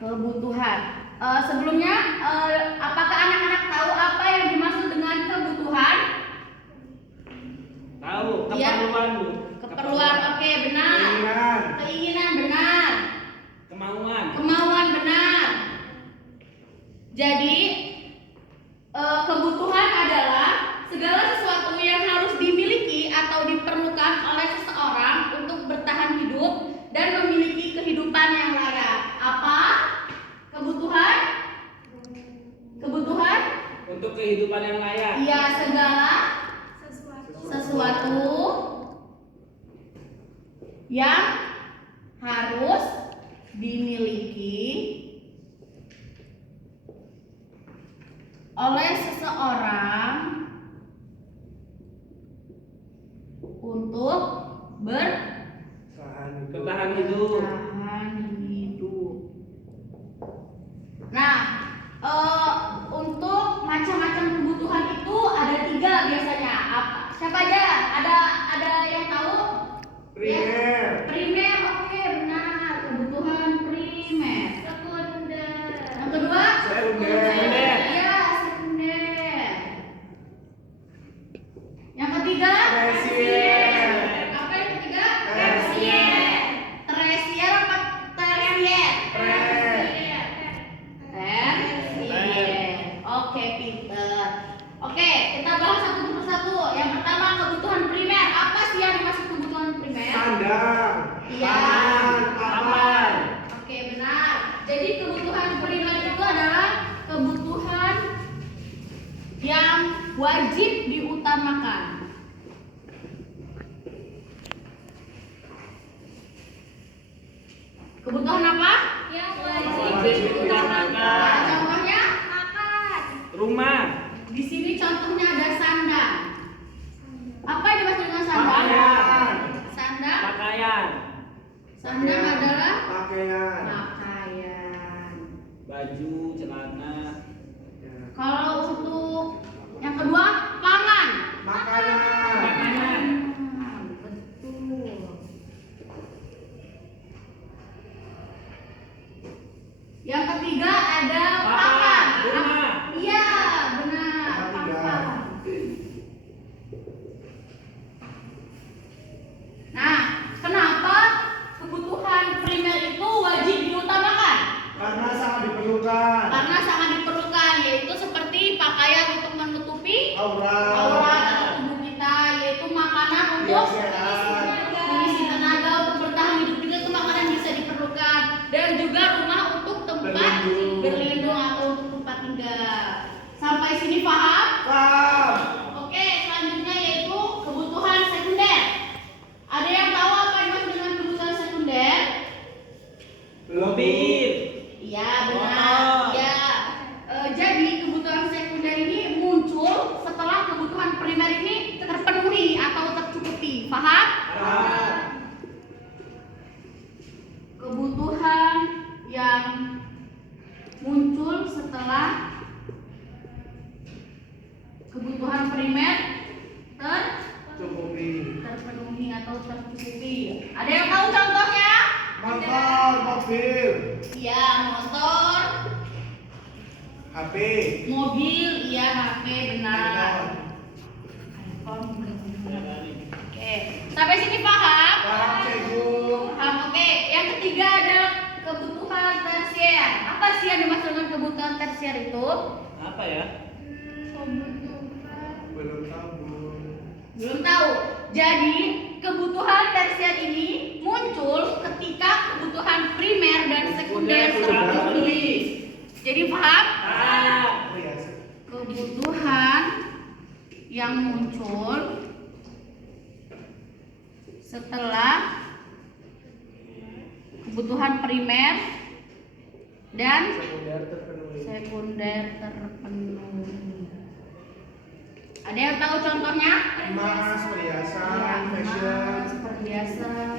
Kebutuhan. Sebelumnya, apakah anak-anak tahu apa yang dimaksud dengan kebutuhan? Tahu, Iya. keperluan, Bu. Keperluan, oke, benar. Keinginan, benar. Kemauan, benar. Jadi, kebutuhan adalah segala sesuatu yang harus dimiliki atau diperlukan oleh seseorang untuk bertahan hidup dan memiliki kehidupan yang layak. Apa? Kebutuhan? Kebutuhan? Untuk kehidupan yang layak. Iya, segala sesuatu yang harus dimiliki oleh seseorang untuk Bertahan hidup. Nah, untuk macam-macam kebutuhan itu ada 3 biasanya. Siapa aja? Ada yang tahu? Primer, oke, benar. Kebutuhan primer. Yang kedua? Sekunder. Iya, sekunder. Yang ketiga? Tersier. Apa yang ketiga? Tersier. Tersier apa tersier? Tersier. Oke, Peter. Oke, kita bahas satu persatu. Yang pertama, kebutuhan primer. Apa sih yang dimaksud kebutuhan primer? Sandang, Iya. papan. Oke, benar. Jadi kebutuhan primer itu adalah kebutuhan yang wajib diutamakan. Kebutuhan apa? Wajib Nah, diutamakan. contohnya Rumah. di sini contohnya ada sandang. Apa yang dimaksud dengan sandang? Pakaian. Sandang. Pakaian. Sandang adalah Pakaian. pakaian. Baju, celana. Kalau untuk yang kedua, pangan. Makanan. Makanan. Betul. Yang ketiga ada papan. Rumah. Iya, benar. Yang ketiga. Papan. Nah, kenapa kebutuhan primer itu wajib diutamakan? Karena sangat diperlukan. Karena sangat diperlukan, yaitu seperti pakaian untuk menutupi Aurat. aurat atau tubuh kita, yaitu makanan untuk Biar sehat. mengisi tenaga untuk bertahan hidup juga, itu makanan bisa diperlukan, dan juga rumah untuk tempat berlindung atau untuk tempat tinggal. Sampai sini paham? Paham. Oke, selanjutnya yaitu kebutuhan sekunder. Ada yang tahu apa yang dimaksud dengan kebutuhan sekunder? Mobil. Iya, benar. Motor. Iya. Jadi kebutuhan sekunder ini muncul setelah kebutuhan primer ini terpenuhi atau tercukupi. Paham? Paham. Kebutuhan yang muncul setelah kebutuhan primer Cukupi. terpenuhi atau tercukupi. Ada yang tahu contohnya? Motor, mobil, Iya, motor, HP. mobil, iya, HP, benar. Oke, sampai sini paham? Paham, Cikgu. Paham. Oke, yang ketiga ada kebutuhan tersier. Apa sih yang dimaksud dengan kebutuhan tersier itu? Apa ya? Belum tahu, Bu. Belum tahu. Jadi kebutuhan tersier ini muncul ketika kebutuhan primer dan sekunder terpenuhi. Jadi paham? Paham. Kebutuhan yang muncul setelah kebutuhan primer dan Sekunder terpenuhi. sekunder terpenuhi. Ada yang tahu contohnya? Emas, perhiasan, Ya, fashion. emas, perhiasan.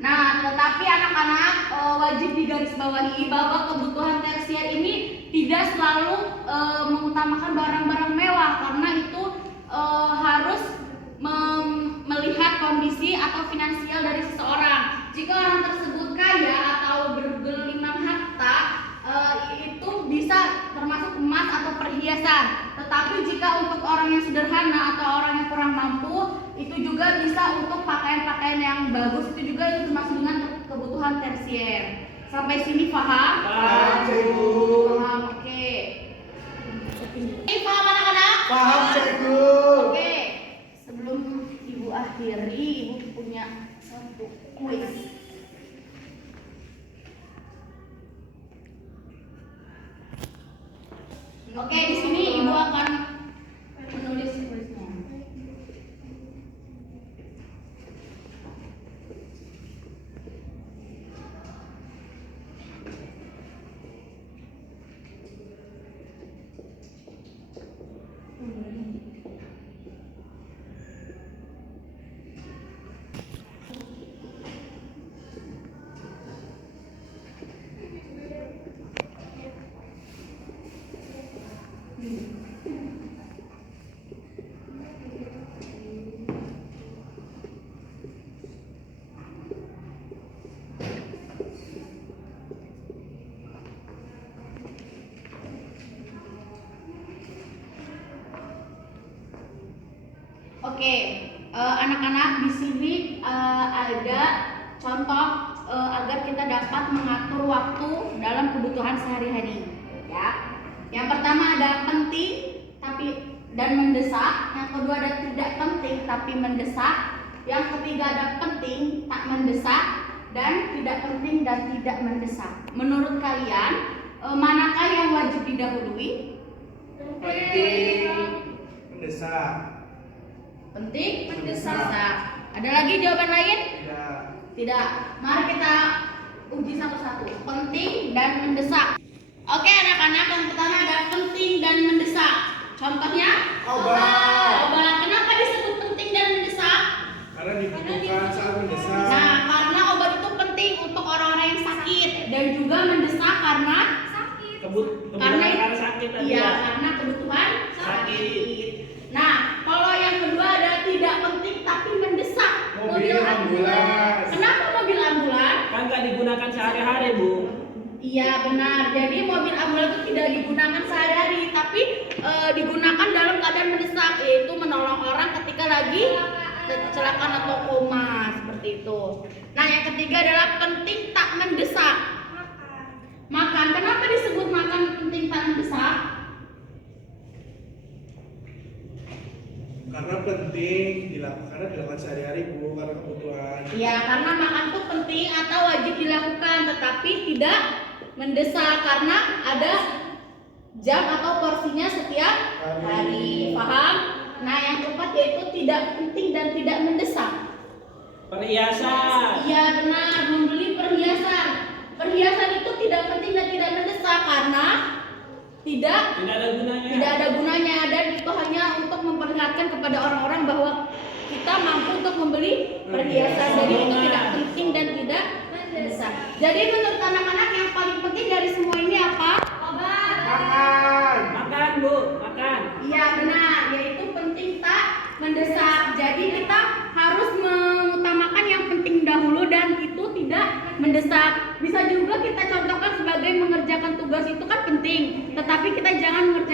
Nah, tetapi anak-anak wajib digarisbawahi bahwa kebutuhan tersier ini tidak selalu mengutamakan barang-barang mewah, karena itu harus atau finansial dari seseorang. Jika orang tersebut kaya atau bergelimang harta, itu bisa termasuk emas atau perhiasan. Tetapi jika untuk orang yang sederhana atau orang yang kurang mampu, itu juga bisa untuk pakaian-pakaian yang bagus, itu juga itu termasuk dengan kebutuhan tersier. Sampai sini paham? Paham, Cikgu. Paham, oke. Ini paham anak-anak? Paham, Cikgu. Oke. Sebelum Ibu akhiri, Ibu punya satu kuis. Oke, di sini Ibu akan menulis kuisnya. Oke, anak-anak di sini ada contoh agar kita dapat mengatur waktu dalam kebutuhan sehari-hari. Ya, yang pertama ada penting tapi dan mendesak. Yang kedua ada tidak penting tapi mendesak. Yang ketiga ada penting tak mendesak dan tidak penting dan tidak mendesak. Menurut kalian manakah yang wajib didahului? Penting. Mendesak. Penting, mendesak. Ada lagi jawaban lain? Tidak. Tidak. Mari kita uji satu-satu. Penting dan mendesak. Oke anak-anak, yang pertama ada penting dan mendesak. Contohnya? Obat. Obat. Kenapa disebut penting dan mendesak? Karena dibutuhkan saat mendesak. Nah, karena obat itu penting untuk orang-orang yang sakit dan juga mendesak karena Kebutuhan Karena- karena sakit tadi iya, ya. karena kebutuhan Sakit. Nah, kalau yang kedua ada tidak penting tapi mendesak. Mobil ambulans. Kenapa mobil ambulans? Kan nggak digunakan sehari-hari, Bu. Iya benar. Jadi mobil ambulans itu tidak digunakan sehari-hari, tapi digunakan dalam keadaan mendesak, yaitu menolong orang ketika lagi kecelakaan atau koma seperti itu. Nah, yang ketiga adalah penting tak mendesak. Makan. Kenapa disebut makan penting tak mendesak? Karena penting dilakukan sehari-hari, Bu, karena kebutuhan. Iya, karena makan itu penting atau wajib dilakukan, tetapi tidak mendesak karena ada jam atau porsinya setiap hari. Paham? Nah, yang keempat yaitu tidak penting dan tidak mendesak. Perhiasan. Iya benar, membeli perhiasan. Perhiasan itu tidak penting dan tidak mendesak karena tidak Tidak ada gunanya. tidak ada gunanya dan itu hanya untuk memperlihatkan kepada orang-orang bahwa kita mampu untuk membeli perhiasan. Jadi itu tidak penting dan tidak mendesak. Jadi menurut anak-anak yang paling penting dari semua ini apa? Obat. Makan. Makan, Bu. Makan. Iya benar, yaitu penting tak mendesak. Jadi kita harus mengutamakan yang penting dahulu dan itu tidak mendesak. Bisa juga kita contohkan sebagai mengerjakan tugas itu kan penting, tetapi kita jangan mengerjakan